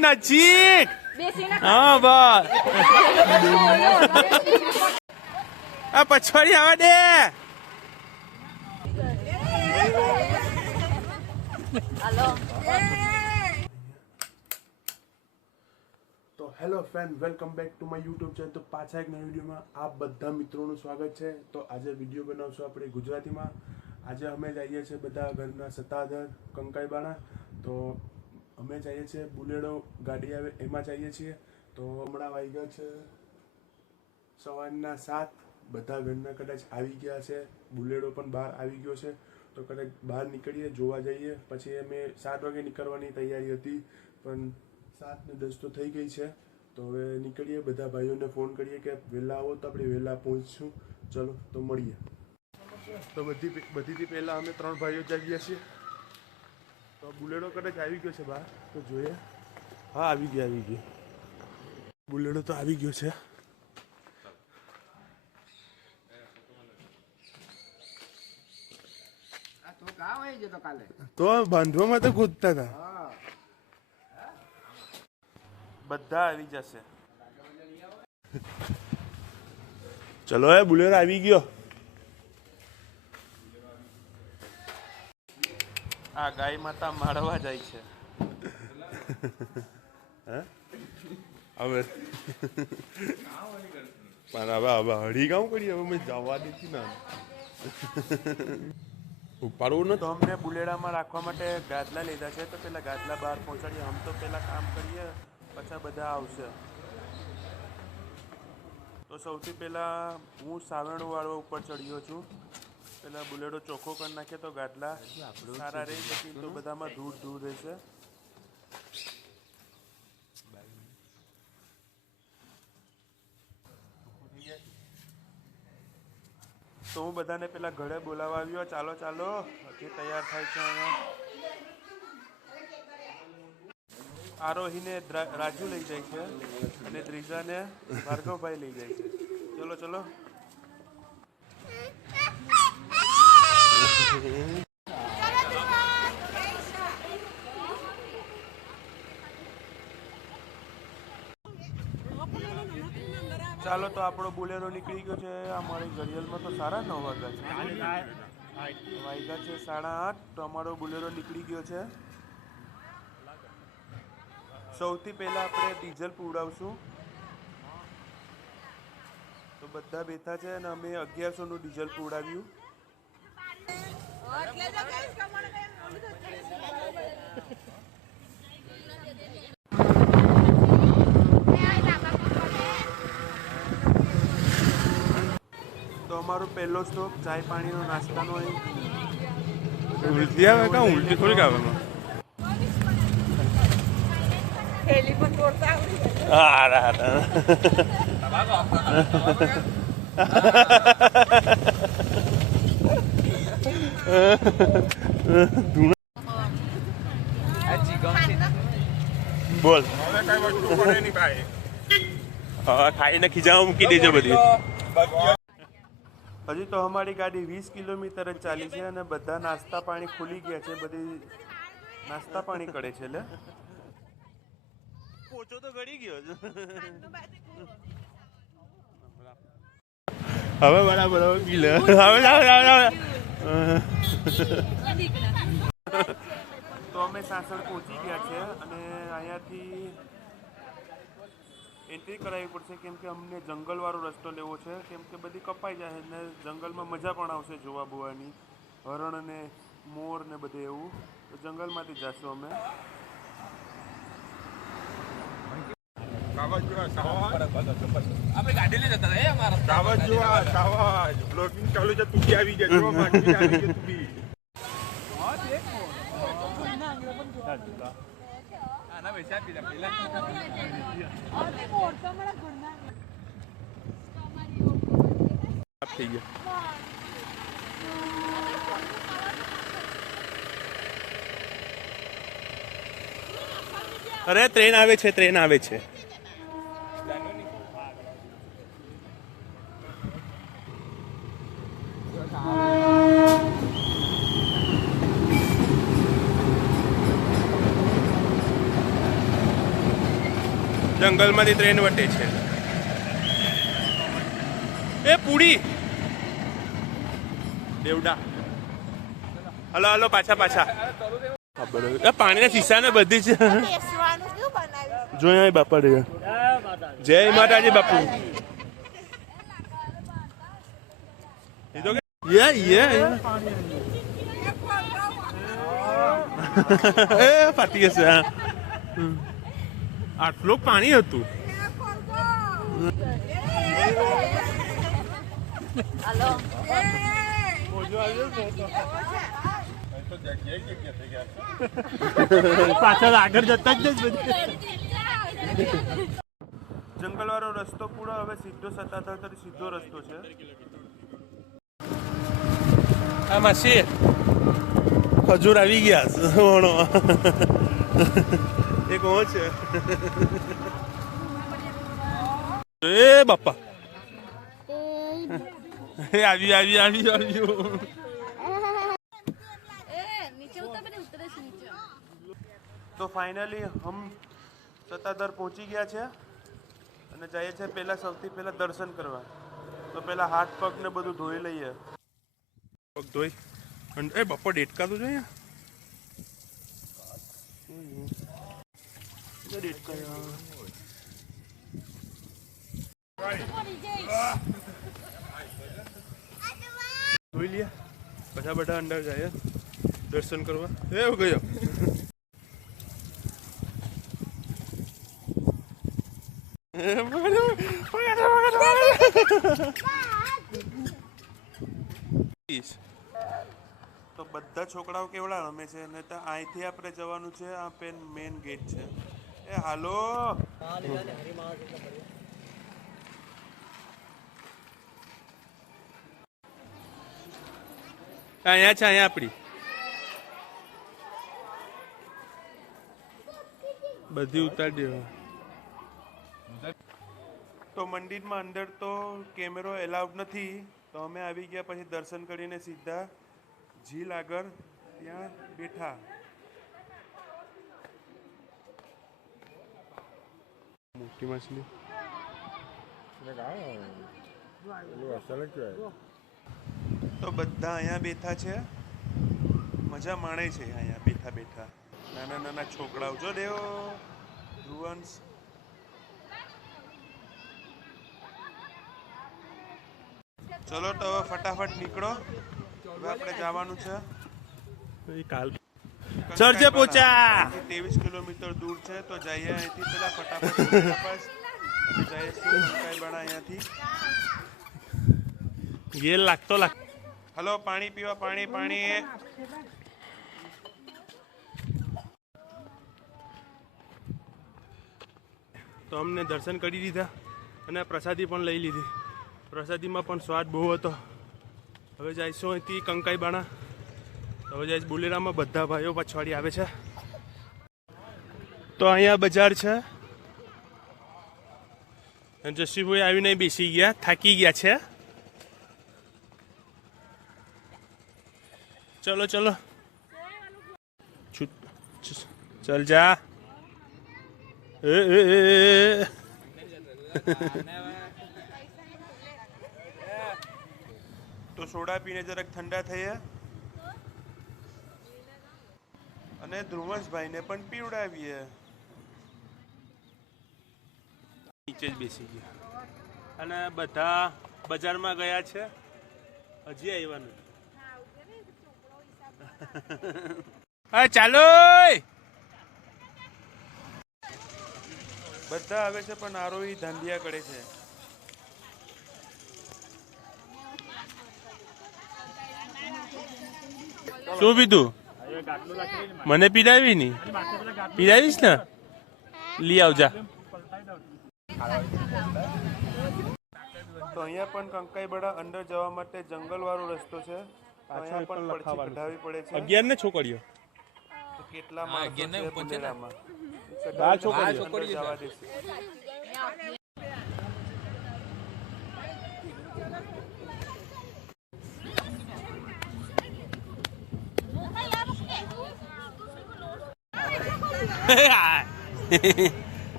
નજીક હા બસ આ પછવાડી આવા દે તો hello friend welcome back to my YouTube channel. તો પાછા એક નવા વિડીયોમાં આપ બધા મિત્રોનું સ્વાગત છે। તો આજે વિડીયો બનાવશું આપણે ગુજરાતીમાં। આજે અમે જઈએ છીએ બધા ઘરના સત્તાધર કંકાઈબાણા। તો અમે જઈએ છીએ બુલેડો ગાડી આવે એમાં જઈએ છીએ। તો હમણાં વાગ્યા છે સવારના 7। બધા ઘરના કદાચ આવી ગયા છે, બુલેડો પણ બહાર આવી ગયો છે। તો કદાચ બહાર નીકળીએ જોવા જઈએ। પછી અમે 7 વાગે નીકળવાની તૈયારી હતી પણ 7:10 તો થઈ ગઈ છે। તો હવે નીકળીએ, બધા ભાઈઓને ફોન કરીએ કે વહેલા આવો તો આપણે વહેલા પહોંચશું। ચલો તો મળીએ। તો બધીથી પહેલાં અમે 3 ભાઈઓ જઈએ છીએ। તો બુલેડો કદાચ આવી ગયો છે બહાર, તો જોઈએ। હા આવી ગયો બુલેડો તો આવી ગયો છે। તો બાંધવામાં તો કૂદતા હતા, બધા આવી જશે। ચલો એ બુલેરો આવી ગયો। આ ગાય માતા મારવા જાય છે। હવે હળી ગાઉં કરી, હવે મેં જવા દીધી ને ઉપાડવું ને। તો અમને બુલેડામાં રાખવા માટે ગાદલા લીધા છે। તો પેલા ગાદલા બહાર પહોંચાડીએ। આમ તો પેલા કામ કરીએ પછી બધા આવશે। તો સૌથી પહેલા હું સાવરણું વાળવા ઉપર ચડ્યો છું। પેલા બુલેડો ચોખ્ખો કરી નાખીએ તો ગાદલા સારા રહી શકે। તો બધામાં ધૂળ રહેશે। તો હું બધાને પેલા ઘરે બોલાવવા આવ્યો। ચાલો ચાલો હજી તૈયાર થાય છે અહીંયા। આરોહીને રાજુ લઈ જાય છે અને ત્રીજાને ભાર્ગવભાઈ લઈ જાય છે। ચલો ચલો ચાલો તો આપણો બુલેરો નીકળી ગયો છે। અમારી ઘડિયાળમાં તો સારા 9 વાગ્યા છે 8:30। તો અમારો બુલેરો નીકળી ગયો છે। સૌથી પહેલા આપણે ડીઝલ પૂરાવશું। તો બધા બેઠા છે અને અમે 1100નું ડીઝલ પૂરાવ્યું। તો અમારો પહેલો સ્ટોપ ચાય પાણીનો નાસ્તાનો ઉલટી આવે કા ઉલટી થોડી આવે બોલ ખાઈને ખીજામાં મૂકી દેજો બધી। હજી તો અમારી ગાડી 20 કિલોમીટર જ ચાલી છે અને બધા નાસ્તા પાણી ખુલી ગયા છે। બધી નાસ્તા પાણી કરે છે। લે પોચો તો ગળી ગયો છે હવે બરાબર પી લે હવે તો અમે સાસણ પહોંચી ગયા છે અને અહીંયાથી એન્ટ્રી કરાવવી પડશે કેમ કે અમને જંગલવાળો રસ્તો લેવો છે। કેમ કે બધી કપાઈ જાય ને જંગલમાં મજા પણ આવશે જોવા બોવાની, હરણ ને મોર ને બધે એવું। તો જંગલમાંથી જશું અમે। ગાડી લઈ જતા બ્લોગિંગ ચાલુ છે। તું આવી જાય થઈ ગયા। અરે ટ્રેન આવે છે। જંગલમાંથી ટ્રેન વટે છે. એ પૂડી દેવડા. હલો હલો પાછા પાછા. પાણીના શીશા ને બધી છે. જોયા બાપા રે. જય માતાજી બાપુ. ફાટી જશે. આટલું પાણી હતું. પાછળ આગળ જતા જ જંગલ વાળો રસ્તો પૂરો. હવે સીધો સત્તાધાર સીધો રસ્તો છે. આ માસી ખજૂર આવી ગયા. એક ઓ છે. એ બાપા આવ્યું. તો ફાઇનલી હમ સત્તાધાર પહોંચી ગયા છે અને જઈએ છે સૌથી પહેલા દર્શન કરવા. તો પેલા હાથ પગ ને બધું ધોઈ લઈએ. પગ ધોઈ એ બપોર ડેટકા તો જોઈએ. ધોઈ લે બધા અંદર જાય દર્શન કરવા. એવું ગયો. તો બધા છોકરાઓ કેવડા રમે છે ને તો અહીંથી આપણે જવાનું છે. આ મેન ગેટ છે. એ હાલો અહીંયા છે. અહીંયા આપણી બધી ઉતારી દેવા. તો મંદિરમાં અંદર તો કેમેરો એલાઉડ નથી. તો અમે આવી ગયા પછી દર્શન કરીને સીધા ઝીલ આગળ ત્યાં બેઠા. મોટી માછલી તો બધા અહીંયા બેઠા છે. મજા માણે છે અહીંયા બેઠા બેઠા. નાના નાના છોકરાઓ જો દેવો ધ્રુવંશ. ચલો તો હવે ફટાફટ નીકળો. હવે આપણે જવાનું છે ચર્ચે પહોંચ્યા. 23 કિલોમીટર દૂર છે. તો જઈએ અહીંથી પેલા ફટાફટ જઈશું કંકાઈબાણા અહીંયાથી. ગેલ લાગતો હલો પાણી પીવા. પાણી તો અમને દર્શન કરી દીધા અને પ્રસાદી પણ લઈ લીધી. પ્રસાદીમાં પણ સ્વાદ બહુ હતો. હવે જઈશું અહીંથી કંકાઈબાણા. હવે જઈશ બુલેરામાં. બધા ભાઈઓ પછવાડી આવે છે. તો અહીંયા બજાર છે. જશીભાઈ આવીને બેસી ગયા. થાકી ગયા છે. ચલો ચલ જા. તો સોડા પીને જરાક ઠંડા થયા અને ધ્રુવંશભાઈને પણ પીવડાવીએ. નીચે જ બેસી ગયા અને બધા બજારમાં ગયા છે. હજી આવ્યા નથી. હા ચાલો. બધા આવે છે પણ આરોહી ધાંધિયા કરે છે. શું પીધું? મને પીડાવી ની. પીડાવીશ ને. લઈ આવજા. તો અહીંયા પણ કંકાઈબાડા અંદર જવા માટે જંગલ વાળો રસ્તો છે. અહીંયા પણ પડછી કઢાવી પડે છે. 11 ને છોકરીઓ તો કેટલા માણસો છે બુલેરામાં. 12 છોકરીઓ જવા દેશે.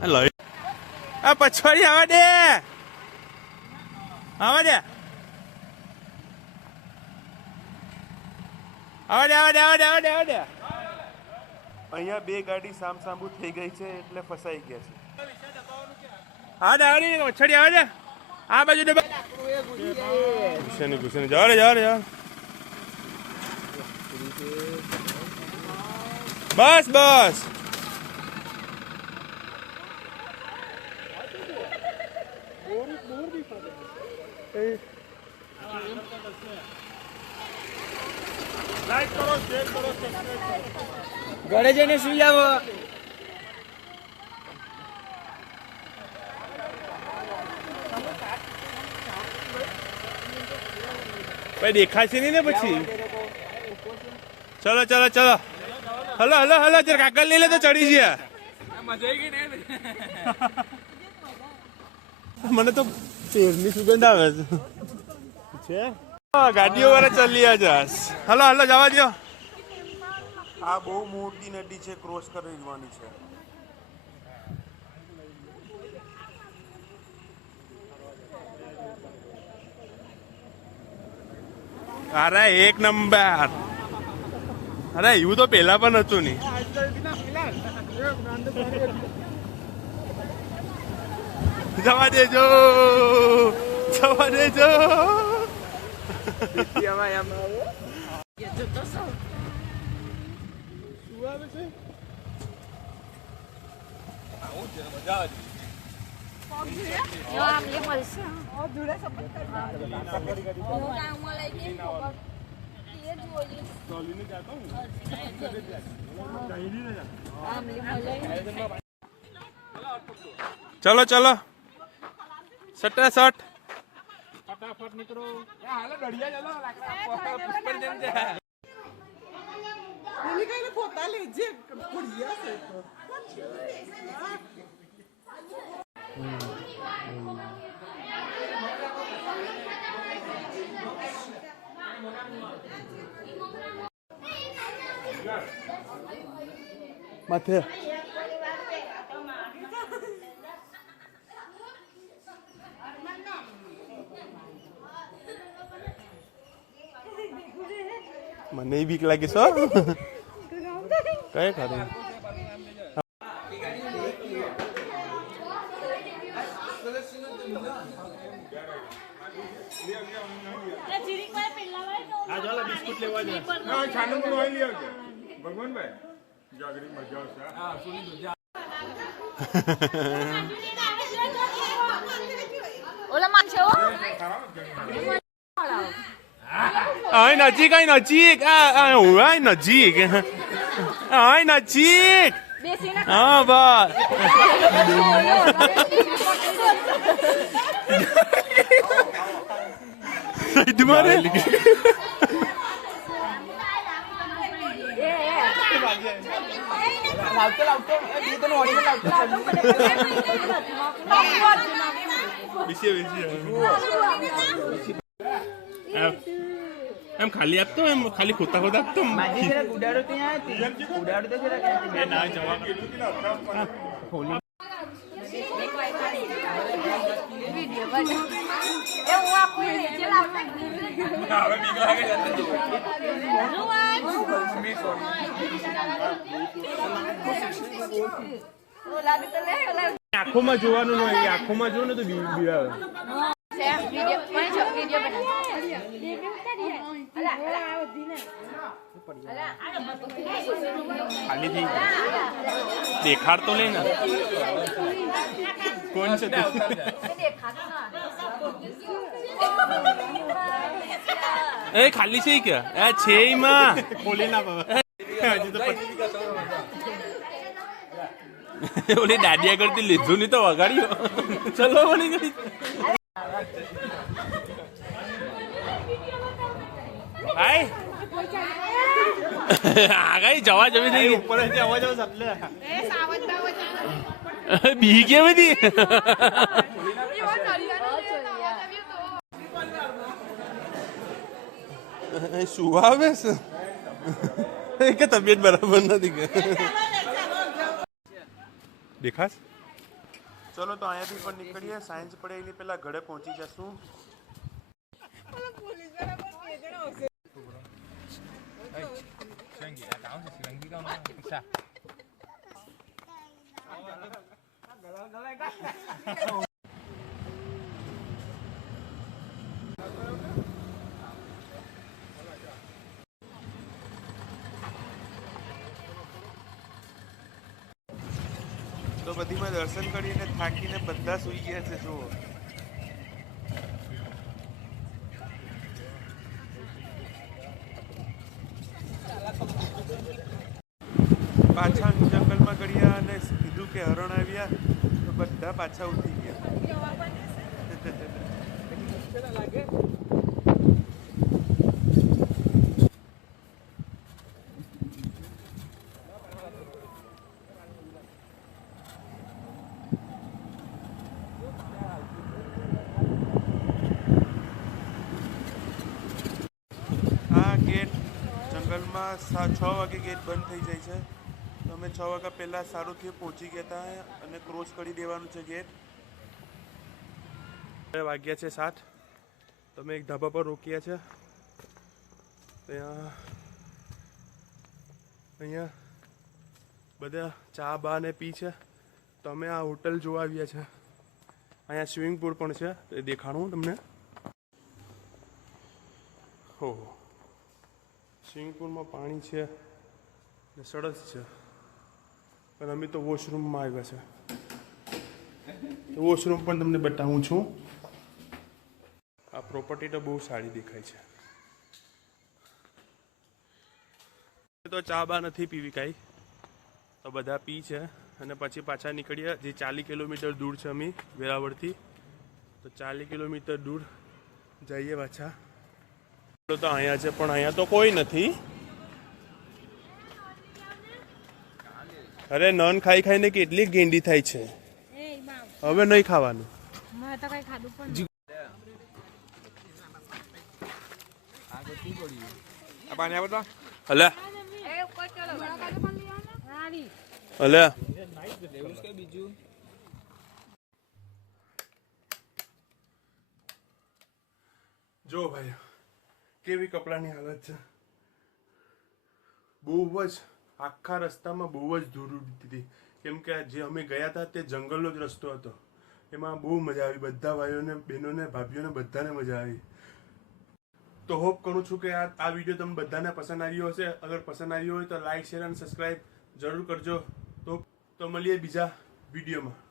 હેલો આ પછવાડી આવા દે આવા દે આવા દે આવા દે આવા દે આવા દે આવા દે અહીંયા બે ગાડી સામસામુ થઈ ગઈ છે એટલે ફસાઈ ગયા છે. હા દે આવડી પછવાડી આવા દે આ બાજુ દે ગુસ્સે ને જવા દે જવા દે બસ બસ ઘરે જઈને સુઈ જાવ. ભાઈ દેખાશે નહીં ને પછી. ચલો ચલો ચલો હલો હલો હલો જરા કાગળ લઈ લે તો ચડી ગયા. મને તો તેલની સુગંધ આવે છે. ગાડીઓ વાળા ચાલી આજા. હલો હલો જવા દો. આ બહુ મોટી નદી છે, ક્રોસ કરી જવાની છે. અરે એક નંબર. અરે એવું તો પેલા પણ હતું નહીં. જવા દેજો જવા દેજો. ચલો ચલો સટા સટ ફટાફટ નીકળો. માથે મને બીક લાગે છો કઈ ખરું. બિસ્કુટ લેવા જાય છાનું પણ ઓઇલ આવજે ભગવાનભાઈ જાગરી મજા આવશે. હા સુની ઓલા માં છે Ai nજીક ai nજીક ai nજીક ai nજીક હા બસ તમારે એમ ખાલી આપતો એમ ખાલી ખોતા ખોતા આપતો ઉડાડો ત્યાં ઉડાડો તો જરા ના જવાબ આંખોમાં જોવાનું નહીં આંખોમાં જો ને તો બીવાવે. ખાલી થઈ દેખાડ તો લે ને કોણ છે એ ખાલી છે કે છે એમાં ખોલી ના ઓલી દાદિયા કરતી લીધું નહીં તો વગાડ્યું. ચલો બની ગઈ ભાઈ આગળ જવા જવી થઈ ઉપર બી કેવી હતી શું આવે છે કે તબિયત બરાબર નથી કે દેખાશ ચલો તો અહીંયાથી પણ નીકળીએ, સાયન્સ પડે એની પહેલા ઘરે પહોંચી જશું. તો બધીમાં દર્શન કરીને થાકીને બધા સૂઈ ગયા છે. જુઓ પાછા જંગલમાં ગયા અને કીધું કે હરણ આવ્યા તો બધા પાછા ઉઠી ગયા. આ ગેટ જંગલમાં 6 વાગે ગેટ બંધ થઈ જાય છે. તો અમે 6 વાગ્યા પહેલાં સારુંથી પહોંચી ગયા હતા અને ક્રોસ કરી દેવાનું છે ગેટ. વાગ્યા છે 7. તો અમે એક ધાબા પર રોક્યા છે. અહીંયા બધા ચા બા ને પી છે. તો અમે આ હોટલ જોવા આવ્યા છે. અહીંયા સ્વિમિંગ પૂલ પણ છે, તો એ દેખાડું તમને. હો, સ્વિમિંગ પૂલમાં પાણી છે ને સરસ છે. પણ અમે તો વોશરૂમમાં આવ્યા છે. વોશરૂમ પણ તમને બતાવું છું. આ પ્રોપર્ટી તો બહુ સારી દેખાય છે. તો ચા બા નથી પીવી કાંઈ, તો બધા પી છે અને પછી પાછા નીકળ્યા. જે 40 કિલોમીટર દૂર છે અમે વેરાવળથી, તો 40 કિલોમીટર દૂર જઈએ પાછા. તો અહીંયા છે પણ અહીંયા તો કોઈ નથી. અરે નન ખાઈ ખાઈને કેટલી ગેંડી થાય છે. હવે નહીં ખાવાનું. અલે અલે જો ભાઈ કેવી કપડાની હાલત છે. બહુ જ આખા રસ્તામાં બહુ જ ધૂળ ઉડતી હતી. કેમ કે જે અમે ગયા હતા તે જંગલનો જ રસ્તો હતો. એમાં બહુ મજા આવી. બધા ભાઈઓને, બહેનોને, ભાભીઓને બધાને મજા આવી. તો હોપ કરું છું કે આ વિડીયો તમને બધાને પસંદ આવ્યો હશે. અગર પસંદ આવ્યો હોય તો લાઈક, શેર અને સબસ્ક્રાઈબ જરૂર કરજો. તો મળીએ બીજા વિડીયોમાં.